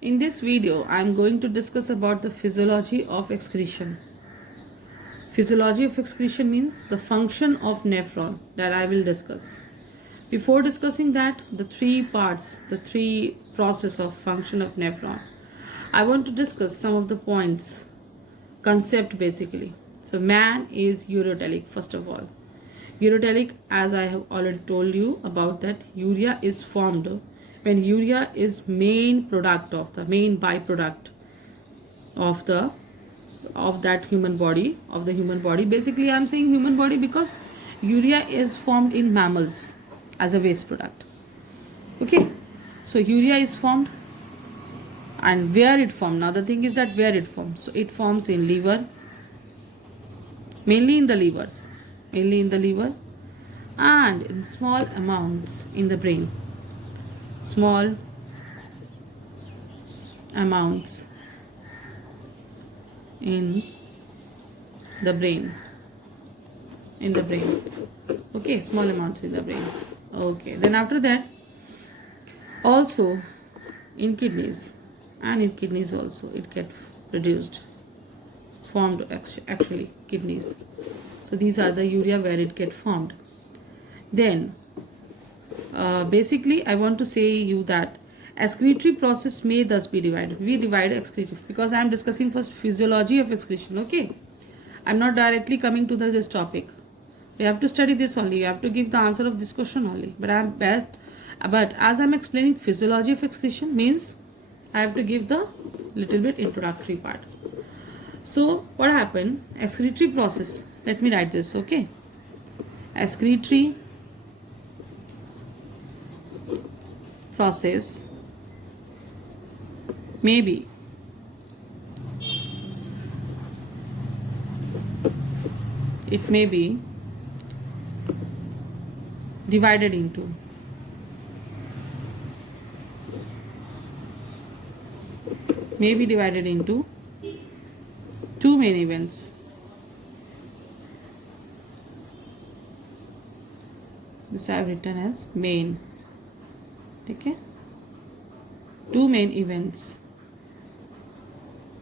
In this video, I am going to discuss about the physiology of excretion. Physiology of excretion means the function of nephron that I will discuss. Before discussing that, the three parts, the three process of function of nephron, I want to discuss some of the points, concept basically. So man is urotelic first of all. Urotelic, as I have already told you about that, urea is formed when urea is main product of the main byproduct of that human body of the human body. Basically, I am saying human body because urea is formed in mammals as a waste product. Okay, so urea is formed, and where it formed. Now the thing is that where it forms. So it forms in liver, mainly in the liver, and in small amounts in the brain. Small amounts in the brain. Okay, small amounts in the brain. Okay, then after that, also in kidneys, and in kidneys also it gets formed actually kidneys. So these are the urea where it gets formed. Then basically I want to say you that excretory process may thus be divided. We divide excretory because I am discussing first physiology of excretion. Okay, I am not directly coming to this topic. You have to study this only. You have to give the answer of this question only. But as I am explaining physiology of excretion means I have to give the little bit introductory part. So what happened? Excretory process. Let me write this. Okay, excretory process may be divided into two main events. This I have written as main. Okay, two main events.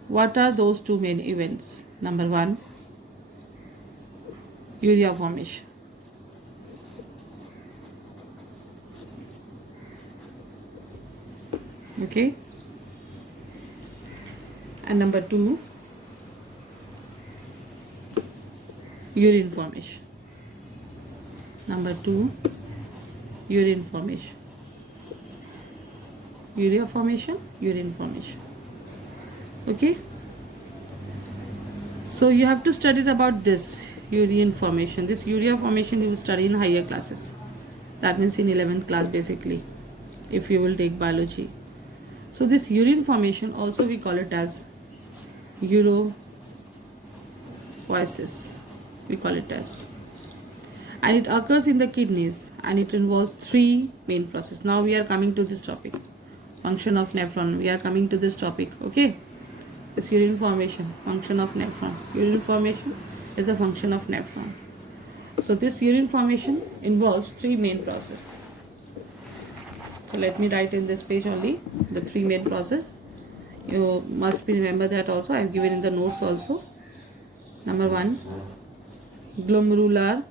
What are those two main events? Number one, urea formation. Okay, and number two, urine formation. Number two, urine formation. Urea formation, urine formation. Okay, so you have to study about this urine formation. This urea formation you will study in higher classes. That means in 11th class basically, if you will take biology. So this urine formation also we call it as uropoiesis. We call it as, and it occurs in the kidneys, and it involves three main processes. Now we are coming to this topic, function of nephron. We are coming to this topic. Okay, this urine formation, function of nephron. Urine formation is a function of nephron. So this urine formation involves three main processes. So let me write in this page only the three main process. You must remember that also. I have given in the notes also. Number one, glomerular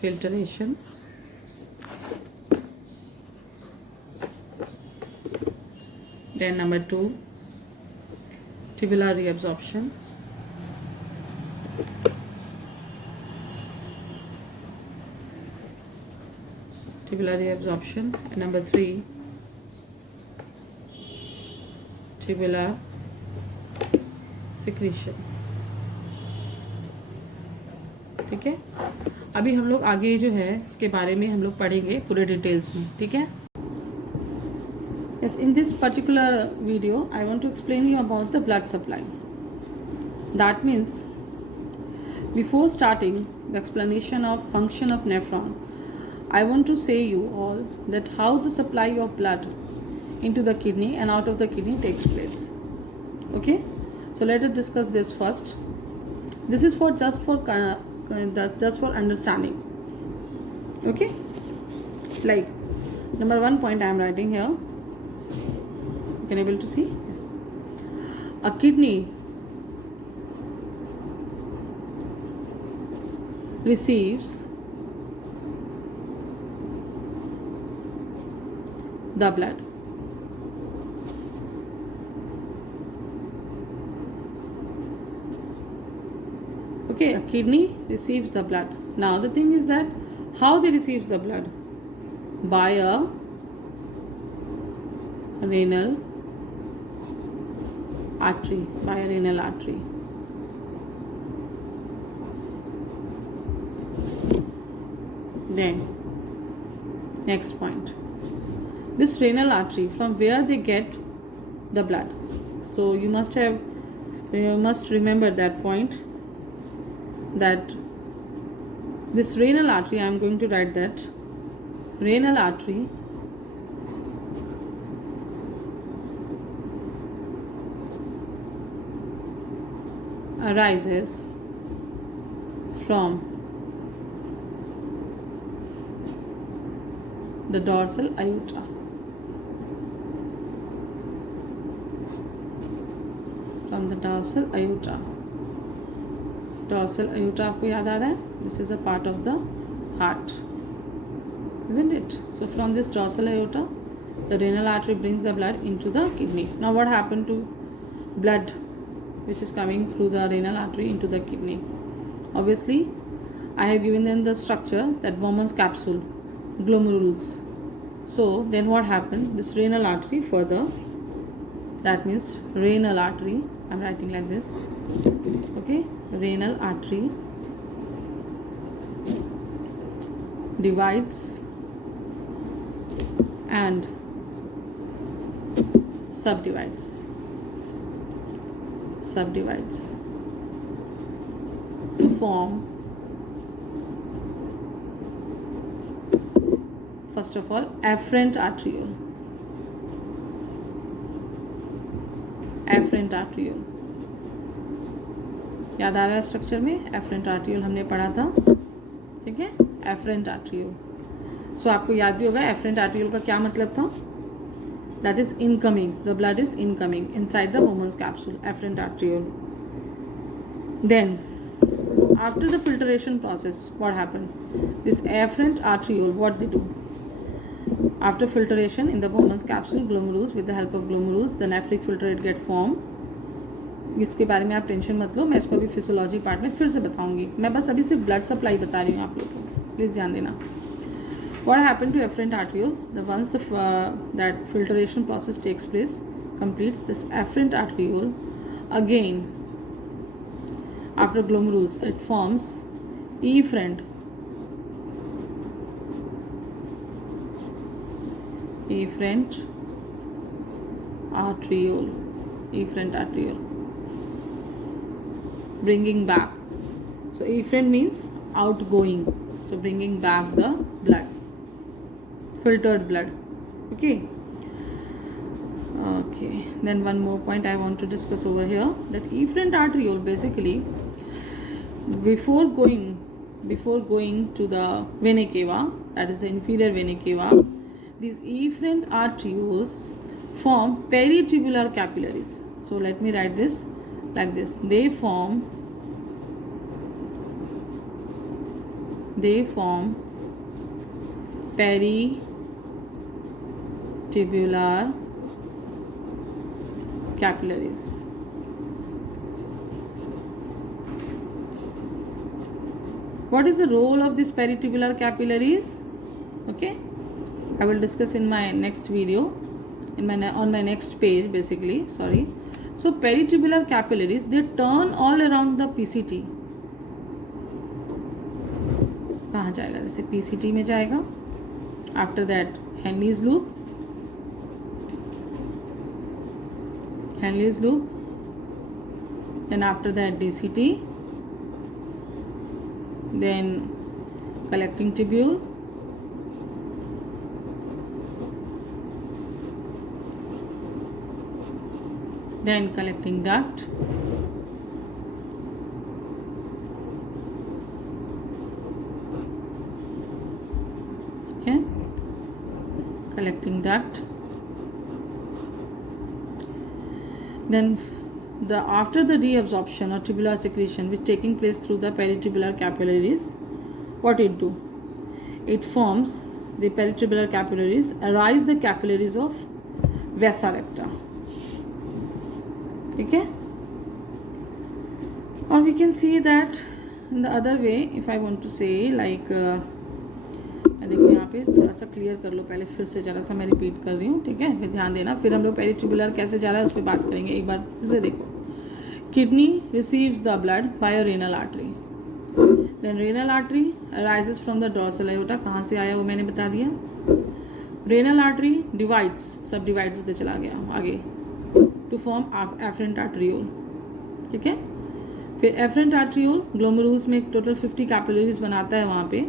filtration. Then number two, tubular reabsorption. And number three, tubular secretion. ठीक है, अभी हम लोग आगे जो है इसके बारे में हम लोग पढ़ेंगे पूरे डिटेल्स में. ठीक है. Yes, in this particular video, I want to explain you about the blood supply. That means, before starting the explanation of function of nephron, I want to say you all that how the supply of blood into the kidney and out of the kidney takes place. Okay, so let us discuss this first. This is for just for understanding. Okay, like Number 1 point I am writing here. You can able to see. A kidney receives the blood. Okay, a kidney receives the blood. Now the thing is that how they receives the blood? By a renal artery, by a renal artery. Then next point, this renal artery, from where they get the blood. So you must remember that point, that this renal artery, I am going to write that renal artery arises from the dorsal aorta. From the dorsal aorta. Dorsal aorta आपको याद आ रहा है? This is the part of the heart, isn't it? So from this dorsal aorta, the renal artery brings the blood into the kidney. Now what happened to blood which is coming through the renal artery into the kidney? Obviously, I have given them the structure, that Bowman's capsule, glomerules. So then what happened? This renal artery further, that means renal artery, I am writing like this, okay, renal artery divides and subdivides to form, first of all, afferent arteriole. Afferent arteriole याद आ रहा है structure में? Efferent arteriole हमने पढ़ा था, ठीक है, efferent arteriole. सो आपको याद भी होगा एफरेंट आर्टियोल का क्या मतलब था? That is incoming, the blood is incoming inside the Bowman's capsule, afferent arteriole. Then after the filtration process, what happened? This afferent arteriole, what they do? After filtration in the Bowman's capsule, glomerulus, with the help of glomerulus, the nephric filtrate get formed. इसके बारे में आप tension मत लो, मैं इसको अभी physiology part में फिर से बताऊंगी। मैं बस अभी सिर्फ ब्लड सप्लाई बता रही हूँ आप लोगों को, प्लीज़ ध्यान देना। What happened to afferent arterioles? Once that filtration process takes place, completes, this afferent arteriole again, after glomerulus, it forms efferent arteriole, bringing back. So efferent means outgoing, so bringing back the blood, filtered blood. Okay, then one more point I want to discuss over here, that efferent arteriole, basically before going to the vena cava, that is the inferior vena cava, these efferent arterioles form peritubular capillaries. So let me write this like this: they form peritubular capillaries. What is the role of these peritubular capillaries? Okay, I will discuss in my next video, on my next page, basically. Sorry. So peritubular capillaries, they turn all around the PCT. कहाँ जाएगा? जैसे PCT में जाएगा. After that Henle's loop, then after that DCT, then collecting tubule, then collecting duct, okay, collecting duct. Then after the reabsorption or tubular secretion which taking place through the peritubular capillaries, what it do? It forms the peritubular capillaries, arise the capillaries of vasa recta. Okay? Or we can see that in the other way, if I want to say like देखो यहाँ पे थोड़ा सा clear कर लो पहले, फिर से ज़रा सा मैं रिपीट कर रही हूँ, ठीक है, फिर ध्यान देना, फिर हम लोग पेरिट्यूबुलर कैसे जा रहा है उस पर बात करेंगे। एक बार फिर से देखो, kidney receives the blood by renal artery, then renal artery arises from the dorsal aorta, कहाँ से आया वो मैंने बता दिया। Renal artery divides, subdivides होते चला गया आगे टू फॉर्म एफरेंट आर्टरियोल, ठीक है। फिर एफरेंट आर्टरियोल ग्लोमेरुल्स में टोटल 50 कैपिलरीज बनाता है। वहाँ पे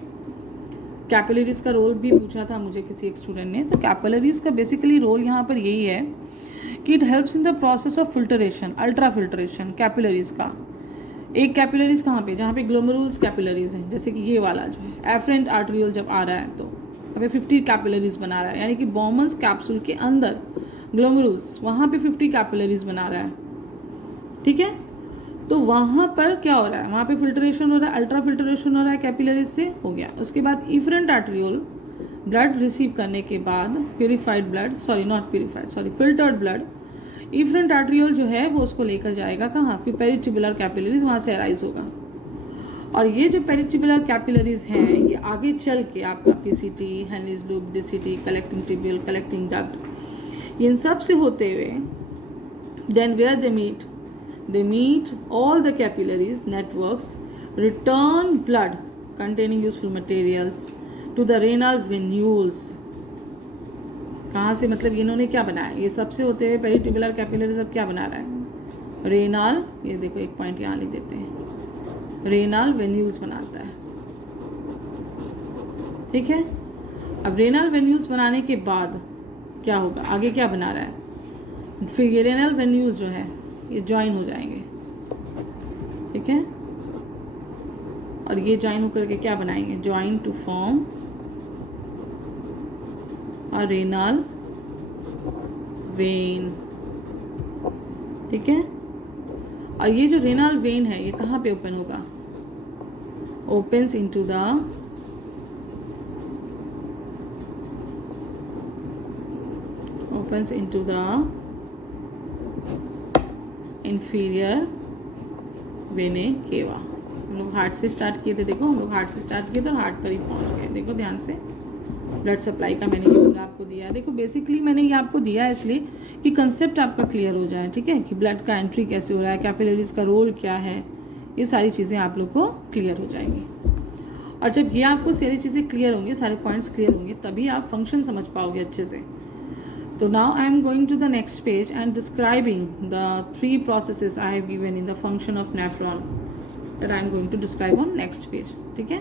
कैपिलरीज का रोल भी पूछा था मुझे किसी एक स्टूडेंट ने, तो कैपिलरीज का बेसिकली रोल यहाँ पर यही है कि it helps in the process of filtration, ultra filtration capillaries का। एक कैपिलरीज कहाँ पे, जहाँ पे ग्लोमेरुल्स कैपिलरीज हैं, जैसे कि ये वाला जो है एफरेंट आर्टरियोल जब आ रहा है तो यहाँ पे 50 कैपिलरीज बना रहा है, यानी कि बॉमन्स कैप्सूल के अंदर ग्लोमेरुल्स वहाँ पे 50 कैपिलरीज बना रहा है, ठीक है। तो वहाँ पर क्या हो रहा है, वहाँ पे फिल्ट्रेशन हो रहा है, अल्ट्रा फिल्ट्रेशन हो रहा है कैपिलरीज से, हो गया। उसके बाद इफरेंट आर्टरियोल ब्लड रिसीव करने के बाद purified blood, filtered blood, efferent आर्टरियोल जो है वो उसको लेकर जाएगा कहाँ, फिर पेरिट्यूबुलर कैपिलरीज वहाँ से अराइज होगा। और ये जो पेरिट्यूबुलर कैपिलरीज हैं ये आगे चल के आपका PCT, Henle's loop, DCT, collecting tubule, collecting duct, इन सब से होते हुए then where they meet all the capillaries networks, return blood containing useful materials to the renal venules। कहाँ से, मतलब इन्होंने क्या बनाया, ये सबसे होते हुए पेरिट्यूबुलर कैपिलरीज अब क्या बना रहा है, रेनल, ये देखो एक पॉइंट यहाँ लिख देते हैं, रेनल वेन्यूल्स बनाता है, ठीक है। अब रेनल वेन्यूल्स बनाने के बाद क्या होगा, आगे क्या बना रहा है, फिर ये रेनल वेन्यूल्स जो है ये ज्वाइन हो जाएंगे, ठीक है। और ये ज्वाइन होकर के क्या बनाएंगे, join to form a renal vein, ठीक है। और ये जो रेनल वेन है ये कहाँ पे ओपन होगा, ओपन्स इनटू द इंफीरियर वेने केवा। हम लोग हार्ट से स्टार्ट किए थे, देखो हम लोग हार्ट से स्टार्ट किए थे और हार्ट पर ही पहुंच गए, देखो ध्यान से। ब्लड सप्लाई का मैंने ये पूरा आपको दिया है, देखो बेसिकली मैंने ये आपको दिया है इसलिए कि कंसेप्ट आपका क्लियर हो जाए, ठीक है, कि ब्लड का एंट्री कैसे हो रहा है, कैपिलरीज का रोल क्या है, ये सारी चीज़ें आप लोग को क्लियर हो जाएंगी। और जब ये आपको सारी चीज़ें क्लियर होंगी, सारे पॉइंट्स क्लियर होंगे, तभी आप फंक्शन समझ पाओगे अच्छे से। So now I am going to the next page and describing the 3 processes I have given in the function of nephron that I am going to describe on next page, ठीक है।